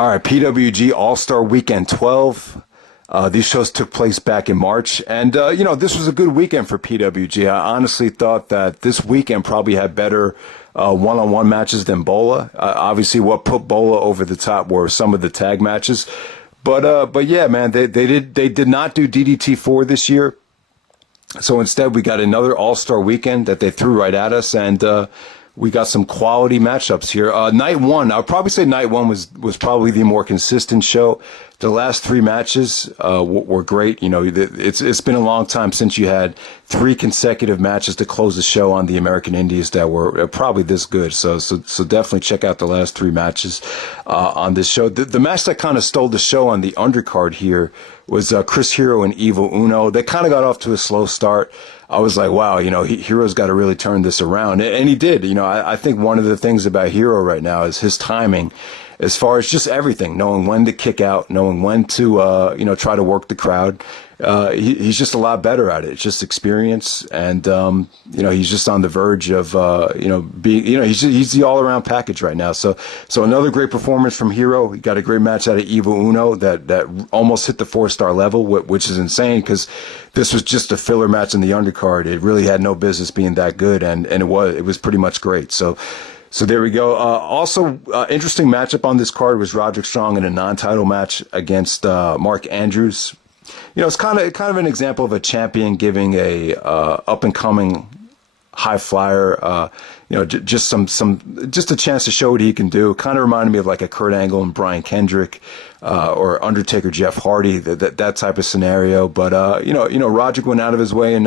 All right, PWG All-Star Weekend 12. These shows took place back in March, and this was a good weekend for PWG. I honestly thought that this weekend probably had better one-on-one matches than Bola. Obviously, what put Bola over the top were some of the tag matches, but yeah, man, they did not do DDT4 this year. So instead, we got another All-Star Weekend that they threw right at us, and we got some quality matchups here. Night one, I'll probably say night one was probably the more consistent show. The last three matches were great. You know, it's been a long time since you had three consecutive matches to close the show on the American Indies that were probably this good. So definitely check out the last three matches on this show. The match that kind of stole the show on the undercard here was Chris Hero and Evil Uno. They kind of got off to a slow start. I was like, wow, Hero's got to really turn this around. And he did. I think one of the things about Hero right now is his timing as far as just everything, knowing when to kick out, knowing when to, try to work the crowd. He's just a lot better at it. It's just experience. And, he's just on the verge of, being, he's the all-around package right now. So another great performance from Hero. He got a great match out of Evil Uno that almost hit the 4-star level, which is insane because this was just a filler match in the undercard. It really had no business being that good. And it was pretty much great. So there we go. Also, interesting matchup on this card was Roderick Strong in a non-title match against Mark Andrews. It's kind of an example of a champion giving a up and coming high flyer, just a chance to show what he can do. Kind of reminded me of like a Kurt Angle and Brian Kendrick, or Undertaker Jeff Hardy, that type of scenario. But Roderick went out of his way, and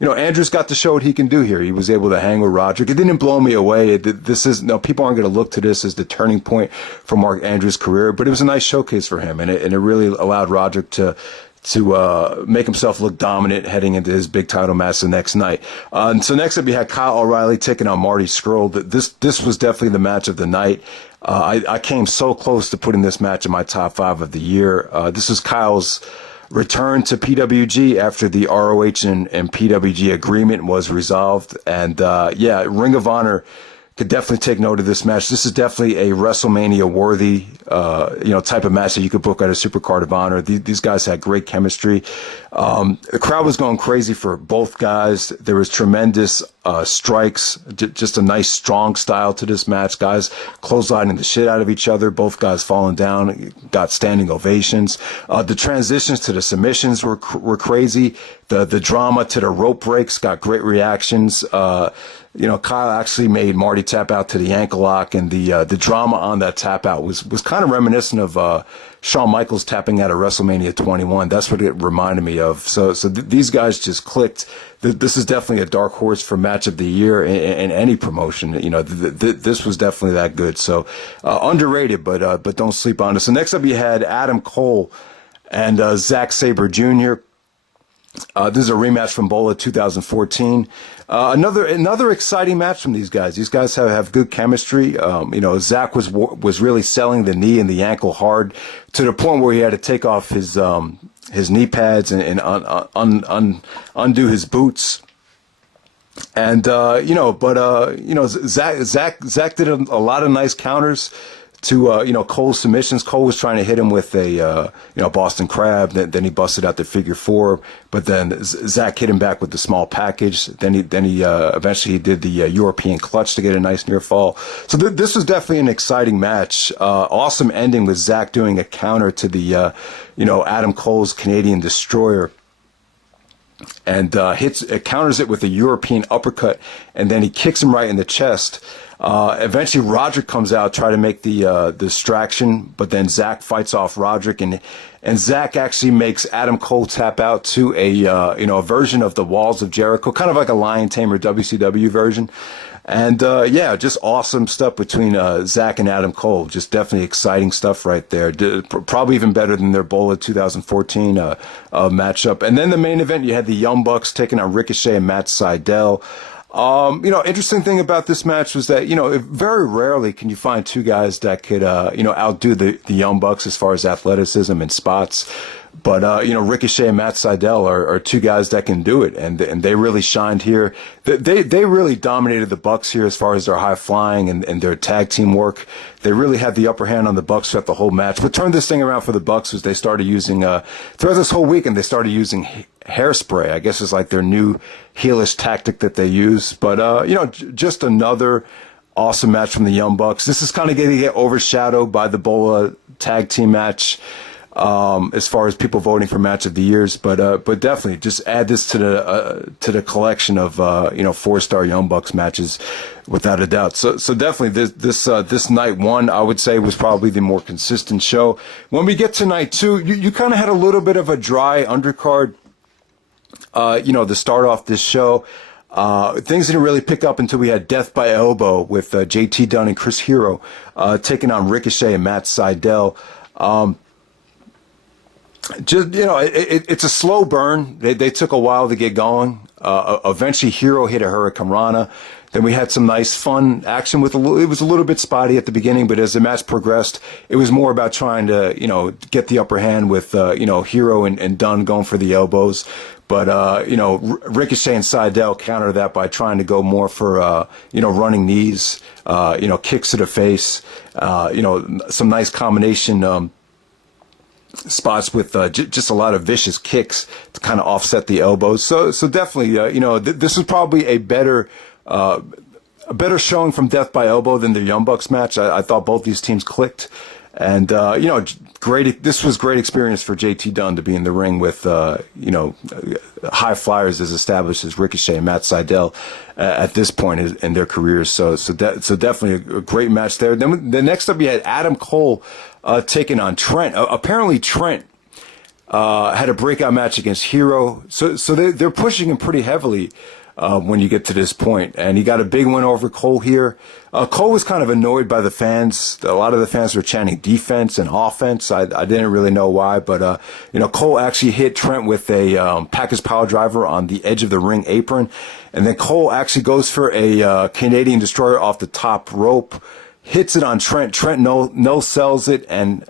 Andrews got to show what he can do here. He was able to hang with Roderick. It didn't blow me away. People aren't going to look to this as the turning point for Mark Andrews' career, but it was a nice showcase for him, and it really allowed Roderick to make himself look dominant heading into his big title match the next night. And so next up, you had Kyle O'Reilly taking on Marty Scurll. This was definitely the match of the night. I came so close to putting this match in my top 5 of the year. This is Kyle's return to PWG after the ROH and PWG agreement was resolved. And Ring of Honor could definitely take note of this match. This is definitely a WrestleMania worthy, type of match that you could book at a Supercard of Honor. These guys had great chemistry. The crowd was going crazy for both guys. There was tremendous strikes, just a nice strong style to this match. Guys clotheslining the shit out of each other. Both guys falling down, got standing ovations. The transitions to the submissions were crazy. The drama to the rope breaks got great reactions. Kyle actually made Marty tap out to the ankle lock, and the drama on that tap out was kind of reminiscent of Shawn Michaels tapping out at WrestleMania 21. That's what it reminded me of. So these guys just clicked. This is definitely a dark horse for match of the year in any promotion. This was definitely that good. So underrated, but don't sleep on it. So next up, you had Adam Cole and Zack Sabre Jr. This is a rematch from Bola 2014. Another exciting match from these guys. These guys have good chemistry. Zack was really selling the knee and the ankle hard to the point where he had to take off his knee pads and undo his boots. And Zack did a lot of nice counters to Cole's submissions. Cole was trying to hit him with a Boston Crab. Then he busted out the figure 4. But then Zack hit him back with the small package. Then he eventually he did the European clutch to get a nice near fall. So this was definitely an exciting match. Awesome ending with Zack doing a counter to the Adam Cole's Canadian Destroyer. And counters it with a European uppercut, and then he kicks him right in the chest. Eventually, Roderick comes out, try to make the distraction, but then Zack fights off Roderick, and Zack actually makes Adam Cole tap out to a version of the Walls of Jericho, kind of like a Lion Tamer WCW version. And just awesome stuff between Zack and Adam Cole. Just definitely exciting stuff right there. Probably even better than their Bola 2014 matchup. And then the main event, you had the Young Bucks taking on Ricochet and Matt Sydal. Interesting thing about this match was that, very rarely can you find two guys that could, outdo the Young Bucks as far as athleticism and spots. But Ricochet and Matt Sydal are two guys that can do it, and they really shined here. They really dominated the Bucks here as far as their high flying and their tag team work. They really had the upper hand on the Bucks throughout the whole match. What turned this thing around for the Bucks was they started using throughout this whole weekend they started using hairspray. I guess it's like their new heelish tactic that they use. But just another awesome match from the Young Bucks. This is kind of going to get overshadowed by the Bola tag team match. As far as people voting for match of the years, but definitely just add this to the collection of 4-star Young Bucks matches, without a doubt. So definitely this night one, I would say, was probably the more consistent show. When we get to night two, you kind of had a little bit of a dry undercard, to start off this show. Things didn't really pick up until we had Death by Elbow with JT Dunn and Chris Hero taking on Ricochet and Matt Sydal. It's a slow burn. They took a while to get going. Eventually, Hero hit a Hurricane Rana. Then we had some nice, fun action it was a little bit spotty at the beginning, but as the match progressed, it was more about trying to, get the upper hand with, Hero and Dunn going for the elbows. But, Ricochet and Sydal countered that by trying to go more for, running knees, kicks to the face, some nice combination, spots with just a lot of vicious kicks to kind of offset the elbows. So definitely, this was probably a better showing from Death by Elbow than the Young Bucks match. I thought both these teams clicked, and great. This was great experience for JT Dunn to be in the ring with high flyers as established as Ricochet and Matt Sydal at this point in their careers. So definitely a great match there. Then the next up, you had Adam Cole taking on Trent. Apparently Trent had a breakout match against Hero, so they're pushing him pretty heavily when you get to this point. And he got a big win over Cole here. Cole was kind of annoyed by the fans. A lot of the fans were chanting defense and offense. I didn't really know why, but Cole actually hit Trent with a Packers power driver on the edge of the ring apron, and then Cole actually goes for a Canadian Destroyer off the top rope, hits it on Trent. Trent no sells it and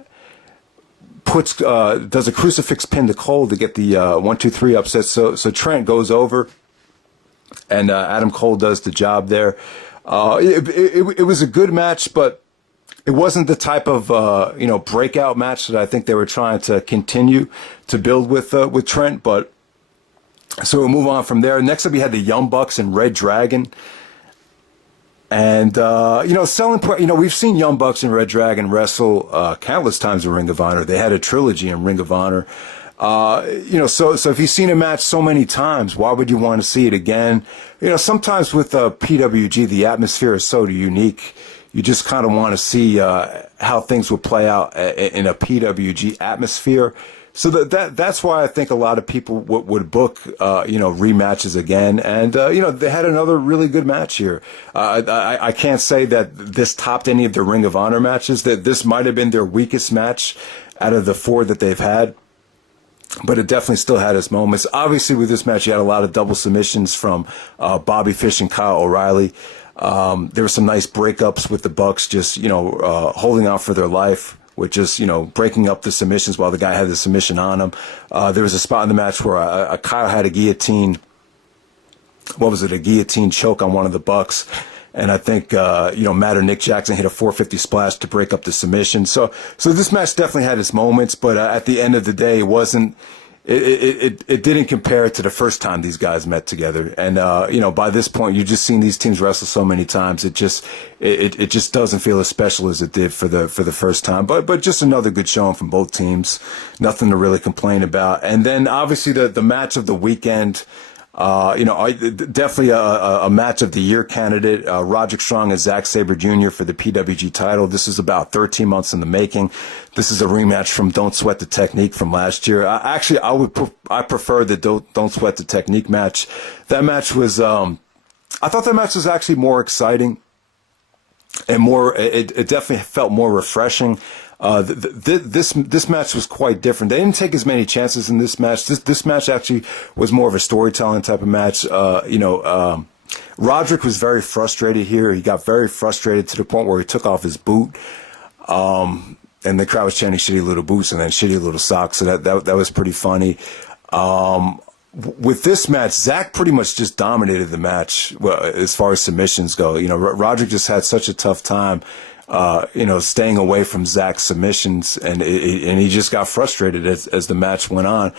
does a crucifix pin to Cole to get the 1-2-3 upset. So Trent goes over, and Adam Cole does the job there. It was a good match, but it wasn't the type of breakout match that I think they were trying to continue to build with Trent. But so we'll move on from there. Next up, we had the Young Bucks and Red Dragon. And, we've seen Young Bucks and Red Dragon wrestle countless times in Ring of Honor. They had a trilogy in Ring of Honor. So if you've seen a match so many times, why would you want to see it again? Sometimes with PWG, the atmosphere is so unique. You just kind of want to see how things would play out in a PWG atmosphere. So that's why I think a lot of people would book, rematches again. And, they had another really good match here. I can't say that this topped any of the Ring of Honor matches, that this might have been their weakest match out of the 4 that they've had. But it definitely still had its moments. Obviously, with this match, you had a lot of double submissions from Bobby Fish and Kyle O'Reilly. There were some nice breakups with the Bucks just, holding on for their life with just, breaking up the submissions while the guy had the submission on him. There was a spot in the match where Kyle had a guillotine. What was it? A guillotine choke on one of the Bucks. And I think, Matt or Nick Jackson hit a 450 splash to break up the submission. So this match definitely had its moments, but at the end of the day, it didn't compare to the first time these guys met together. And, by this point, you've just seen these teams wrestle so many times. It just doesn't feel as special as it did for the first time. But just another good showing from both teams. Nothing to really complain about. And then obviously the match of the weekend, definitely a match of the year candidate, Roderick Strong and Zack Sabre Jr. for the PWG title. This is about 13 months in the making. This is a rematch from Don't Sweat the Technique from last year. I prefer the Don't Sweat the Technique match. That match was, I thought that match was actually more exciting and it definitely felt more refreshing. This match was quite different. They didn't take as many chances in this match. This match actually was more of a storytelling type of match. Roderick was very frustrated here. He got very frustrated to the point where he took off his boot. and the crowd was chanting "shitty little boots" and then "shitty little socks." So that was pretty funny. With this match, Zack pretty much just dominated the match. Well, as far as submissions go, Roderick just had such a tough time, staying away from Zack's submissions, and he just got frustrated as the match went on.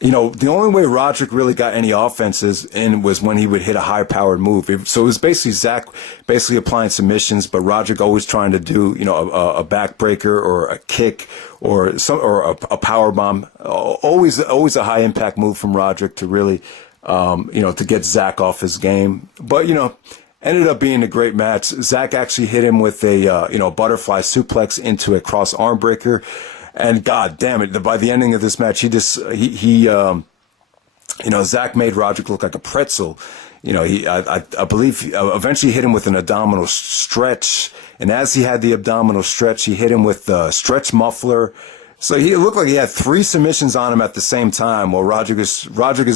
The only way Roderick really got any offenses in was when he would hit a high-powered move. So it was basically Zack applying submissions, but Roderick always trying to do, a backbreaker or a kick or a power bomb. Always a high-impact move from Roderick to really, to get Zack off his game. But, ended up being a great match. Zack actually hit him with a, butterfly suplex into a cross arm breaker. And God damn it, by the ending of this match, Zack made Roderick look like a pretzel. I believe eventually hit him with an abdominal stretch. And as he had the abdominal stretch, he hit him with the stretch muffler. So he looked like he had 3 submissions on him at the same time while Roderick is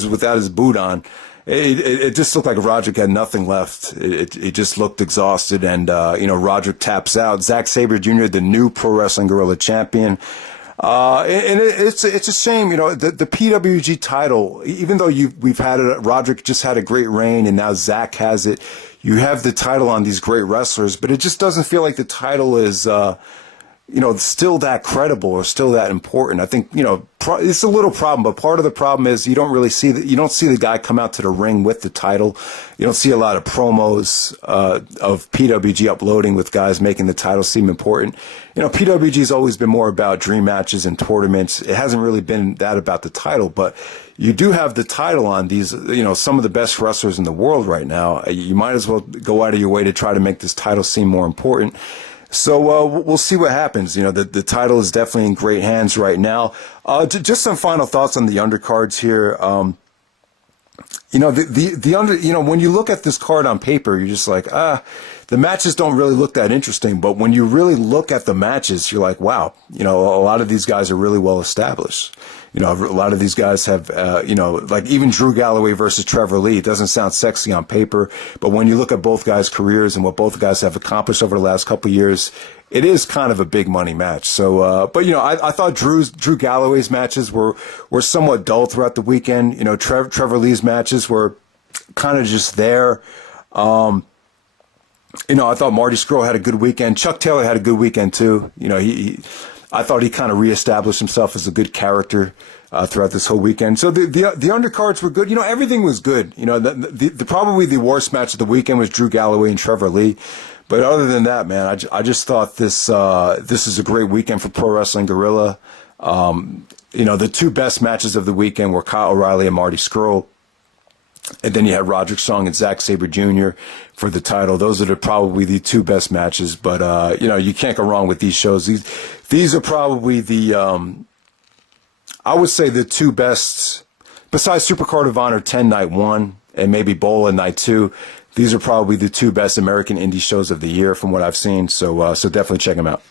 without his boot on. It just looked like Roderick had nothing left. It just looked exhausted, and Roderick taps out. Zack Sabre Jr., the new Pro Wrestling Guerrilla champion. And it's a shame, the PWG title, even though we've had it, Roderick just had a great reign, and now Zack has it. You have the title on these great wrestlers, but it just doesn't feel like the title is, still that credible or still that important. I think, it's a little problem, but part of the problem is you don't see the guy come out to the ring with the title. You don't see a lot of promos of PWG uploading with guys making the title seem important. PWG's always been more about dream matches and tournaments. It hasn't really been that about the title, but you do have the title on these, some of the best wrestlers in the world right now. You might as well go out of your way to try to make this title seem more important. So we'll see what happens. The title is definitely in great hands right now. Just some final thoughts on the undercards here. When you look at this card on paper, you're just like, the matches don't really look that interesting. But when you really look at the matches, you're like, wow, a lot of these guys are really well established. A lot of these guys have, like even Drew Galloway versus Trevor Lee. It doesn't sound sexy on paper, but when you look at both guys' careers and what both guys have accomplished over the last couple of years, it is kind of a big money match. So, I thought Drew Galloway's matches were somewhat dull throughout the weekend. Trevor Lee's matches were kind of just there. I thought Marty Scurll had a good weekend. Chuck Taylor had a good weekend too. I thought he kind of reestablished himself as a good character throughout this whole weekend. So the undercards were good. Everything was good. Probably the worst match of the weekend was Drew Galloway and Trevor Lee. But other than that, man, I just thought this is a great weekend for Pro Wrestling Guerrilla. The 2 best matches of the weekend were Kyle O'Reilly and Marty Scurll. And then you had Roderick Strong and Zack Sabre Jr. for the title. Those are probably the 2 best matches. But, you can't go wrong with these shows. These are probably I would say the 2 best, besides Supercard of Honor 10 Night 1 and maybe Bola Night 2. These are probably the 2 best American indie shows of the year from what I've seen. So definitely check them out.